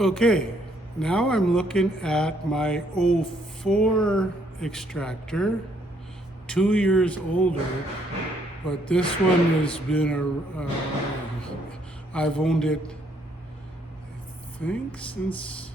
Okay, now I'm looking at my '04 extractor, 2 years older, but this one has been I've owned it, I think, since,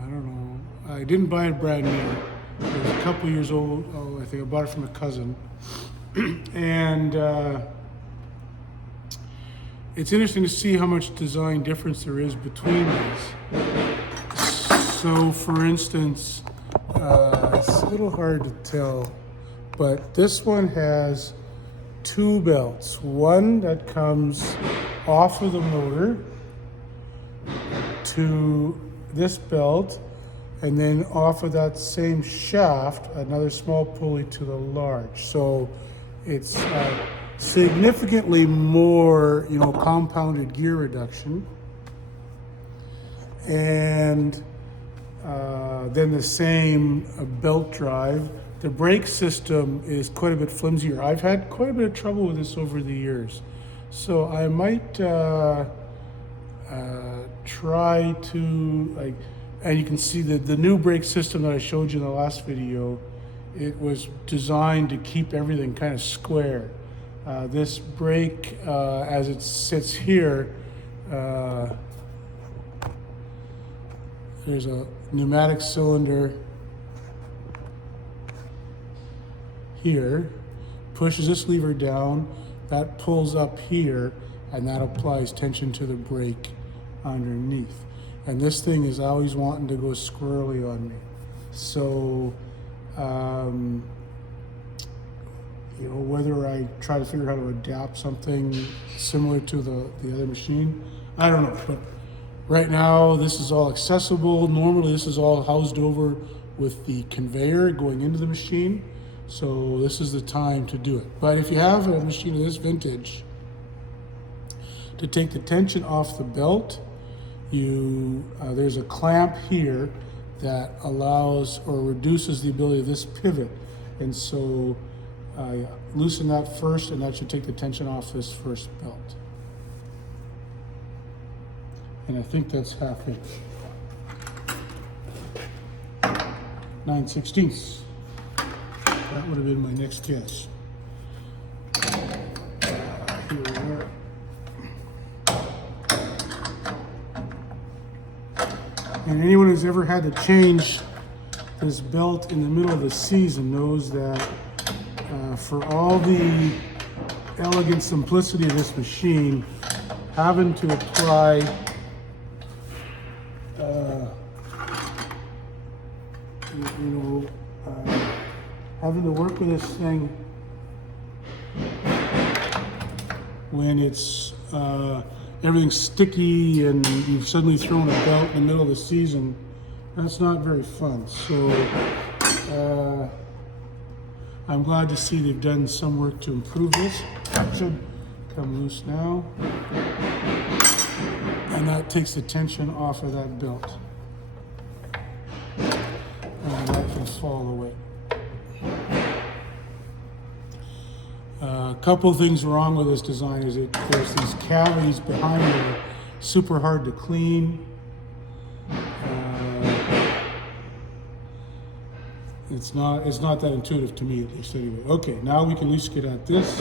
I don't know, I didn't buy it brand new. It was a couple years old. Oh, I think I bought it from a cousin. And it's interesting to see how much design difference there is between these. So, for instance, it's a little hard to tell, but this one has two belts. One that comes off of the motor to this belt, and then off of that same shaft, another small pulley to the large. So it's significantly more, compounded gear reduction. And then the same belt drive. The brake system is quite a bit flimsier. I've had quite a bit of trouble with this over the years. So I might try to, and you can see that the new brake system that I showed you in the last video, it was designed to keep everything kind of square. This brake, as it sits here, there's a pneumatic cylinder here, pushes this lever down, that pulls up here, and that applies tension to the brake underneath. And this thing is always wanting to go squirrely on me. So, whether I try to figure out how to adapt something similar to the other machine, I don't know. But right now, this is all accessible. Normally, this is all housed over with the conveyor going into the machine. So this is the time to do it. But if you have a machine of this vintage, to take the tension off the belt, there's a clamp here that allows or reduces the ability of this pivot. And so I loosen that first, and that should take the tension off this first belt. And I think that's 1/2 inch. 9/16. That would have been my next guess. Here we are. And anyone who's ever had to change this belt in the middle of the season knows that for all the elegant simplicity of this machine, having to apply having to work with this thing when it's everything's sticky and you've suddenly thrown a belt in the middle of the season, that's not very fun. So I'm glad to see they've done some work to improve this. It should come loose now. And that takes the tension off of that belt. And that can fall away. A couple things wrong with this design is there's these cavities behind there, super hard to clean. It's not that intuitive to me, at least, anyway. Okay, now we can at least get at this.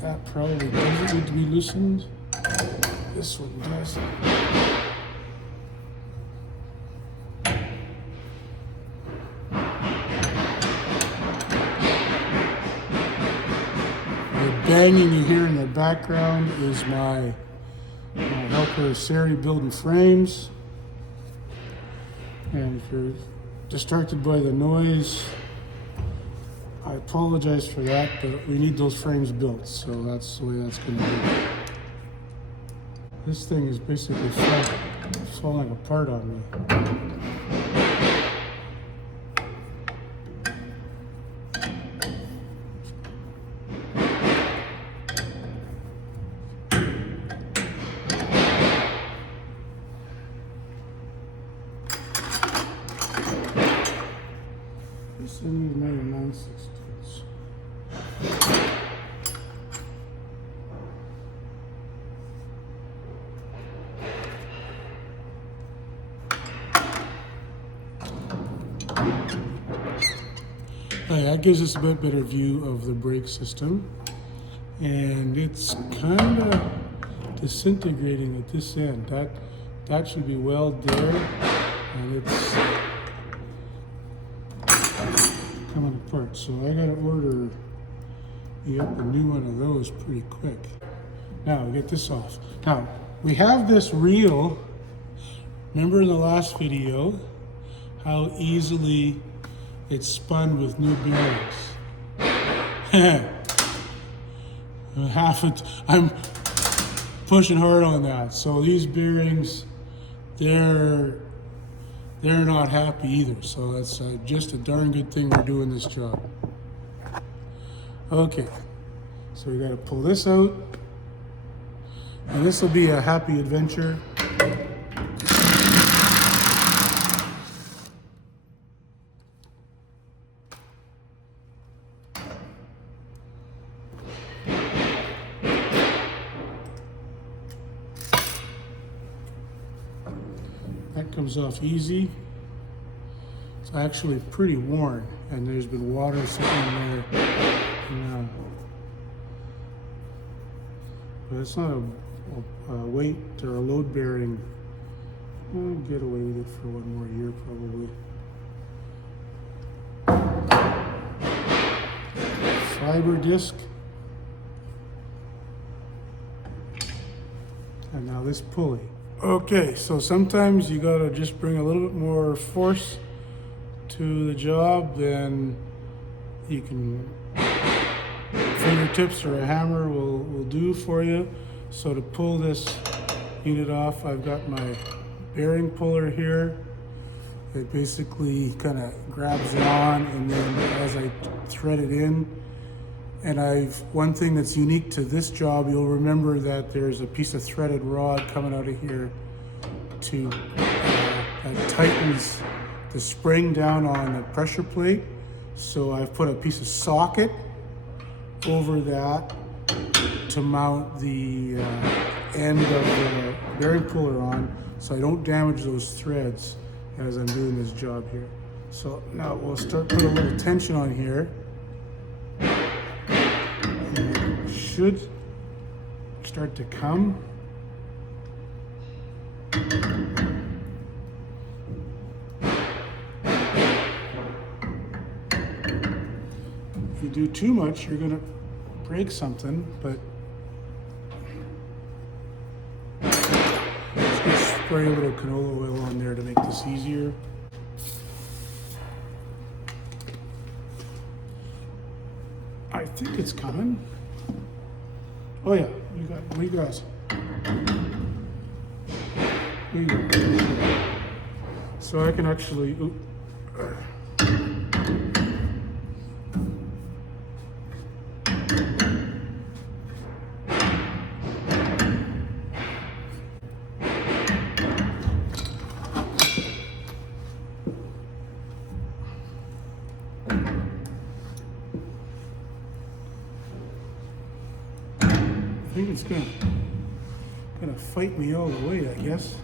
That probably doesn't need to be loosened. This one does. The banging you hear in the background is my helper Sari building frames. And if you're distracted by the noise, I apologize for that, but we need those frames built, so that's the way that's going to be. This thing is basically falling apart on me. Send these 99/16. That gives us a bit better view of the brake system, and it's kind of disintegrating at this end. That should be weld there, and it's coming apart. So I gotta order me up a new one of those pretty quick. Now we get this off. Now we have this reel. Remember in the last video how easily it's spun with new bearings. I'm pushing hard on that. So these bearings, they're not happy either. So that's just a darn good thing we're doing this job. Okay, so we got to pull this out, and this will be a happy adventure. That comes off easy. It's actually pretty worn, and there's been water sitting in there. But it's not a weight or a load bearing. I'll get away with it for one more year probably. Fiber disc. And now this pulley. Okay, so sometimes you gotta just bring a little bit more force to the job than you can fingertips or a hammer will do for you. So to pull this unit off, I've got my bearing puller here. It basically kind of grabs it on, and then as I thread it in, and one thing that's unique to this job, you'll remember that there's a piece of threaded rod coming out of here that tightens the spring down on the pressure plate. So I've put a piece of socket over that to mount the end of the bearing puller on, so I don't damage those threads as I'm doing this job here. So now we'll start putting a little tension on here. And it should start to come. If you do too much, you're gonna break something, but just gonna spray a little canola oil on there to make this easier. I think it's coming. Oh yeah, we got. So I can actually. I think it's gonna fight me all the way, I guess.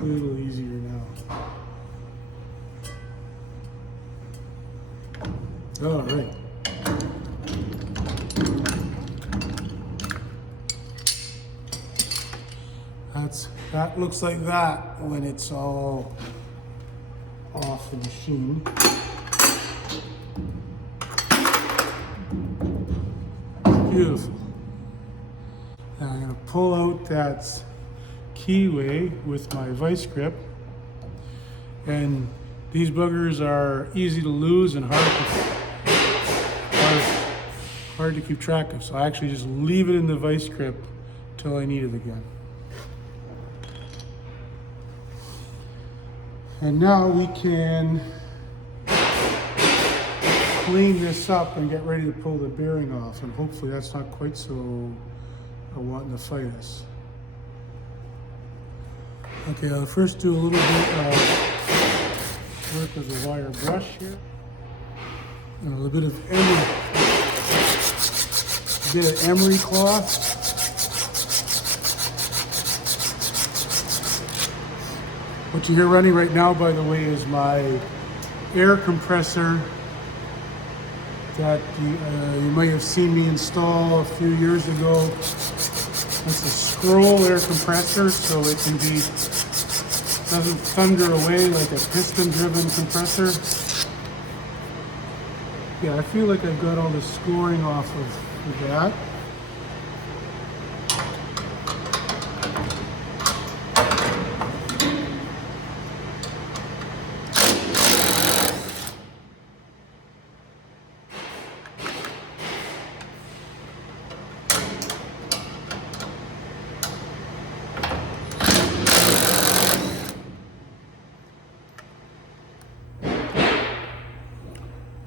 A little easier now. All right. That looks like that when it's all off the machine. Beautiful. Now I'm going to pull out that keyway with my vice grip, and these buggers are easy to lose and hard to keep track of. So I actually just leave it in the vice grip till I need it again. And now we can clean this up and get ready to pull the bearing off, and hopefully that's not quite so wanting to fight us. Okay, I'll first do a little bit of work with a wire brush here, and a little bit of emery cloth. What you hear running right now, by the way, is my air compressor that you might have seen me install a few years ago. It's a scroll air compressor, so it doesn't thunder away like a piston-driven compressor. Yeah, I feel like I've got all the scoring off of that.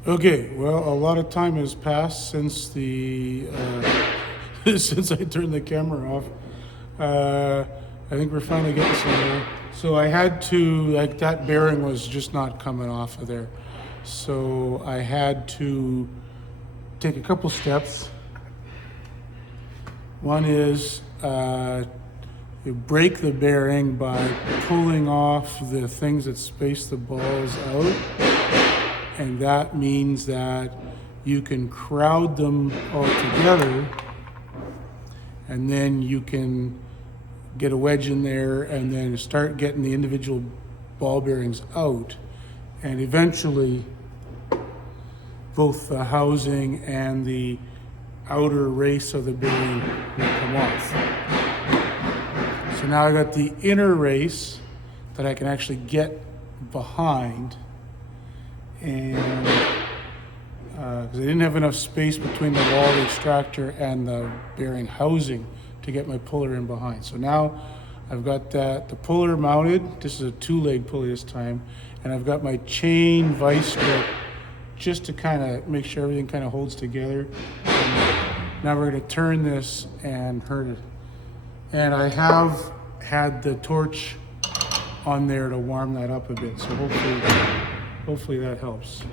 Okay, well, a lot of time has passed since since I turned the camera off. I think we're finally getting somewhere. So I had to, like, that bearing was just not coming off of there. So I had to take a couple steps. One is you break the bearing by pulling off the things that space the balls out. And that means that you can crowd them all together, and then you can get a wedge in there and then start getting the individual ball bearings out. And eventually, both the housing and the outer race of the bearing will come off. So now I got the inner race that I can actually get behind. And because I didn't have enough space between the wall, the extractor, and the bearing housing to get my puller in behind. So now I've got the puller mounted. This is a 2-leg pulley this time, and I've got my chain vice grip just to kind of make sure everything kind of holds together. And now we're going to turn this and hurt it. And I have had the torch on there to warm that up a bit, so hopefully that helps.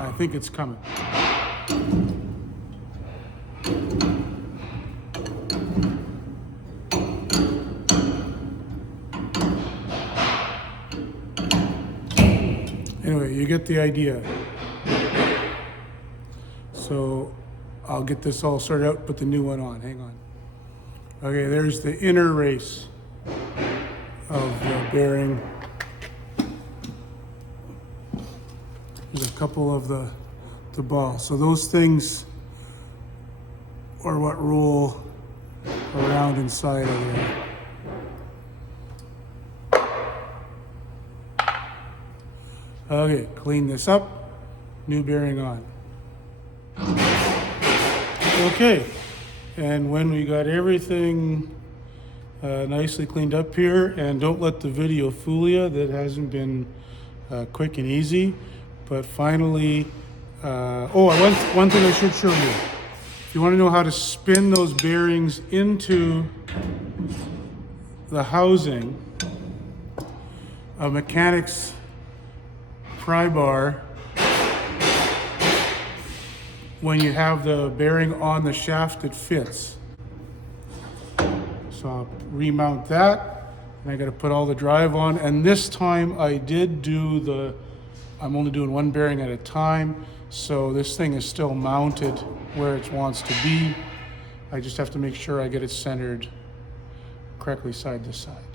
I think it's coming. Anyway, you get the idea. So I'll get this all sorted out, put the new one on. Hang on. Okay, there's the inner race of the bearing. There's a couple of the balls. So those things are what roll around inside of there. Okay, clean this up, new bearing on. Okay, and when we got everything nicely cleaned up here, and don't let the video fool you, that hasn't been quick and easy, but finally, one thing I should show you. If you want to know how to spin those bearings into the housing, a mechanic's pry bar, when you have the bearing on the shaft that fits. So I'll remount that, and I got to put all the drive on. And this time I did do I'm only doing one bearing at a time, so this thing is still mounted where it wants to be. I just have to make sure I get it centered correctly side to side.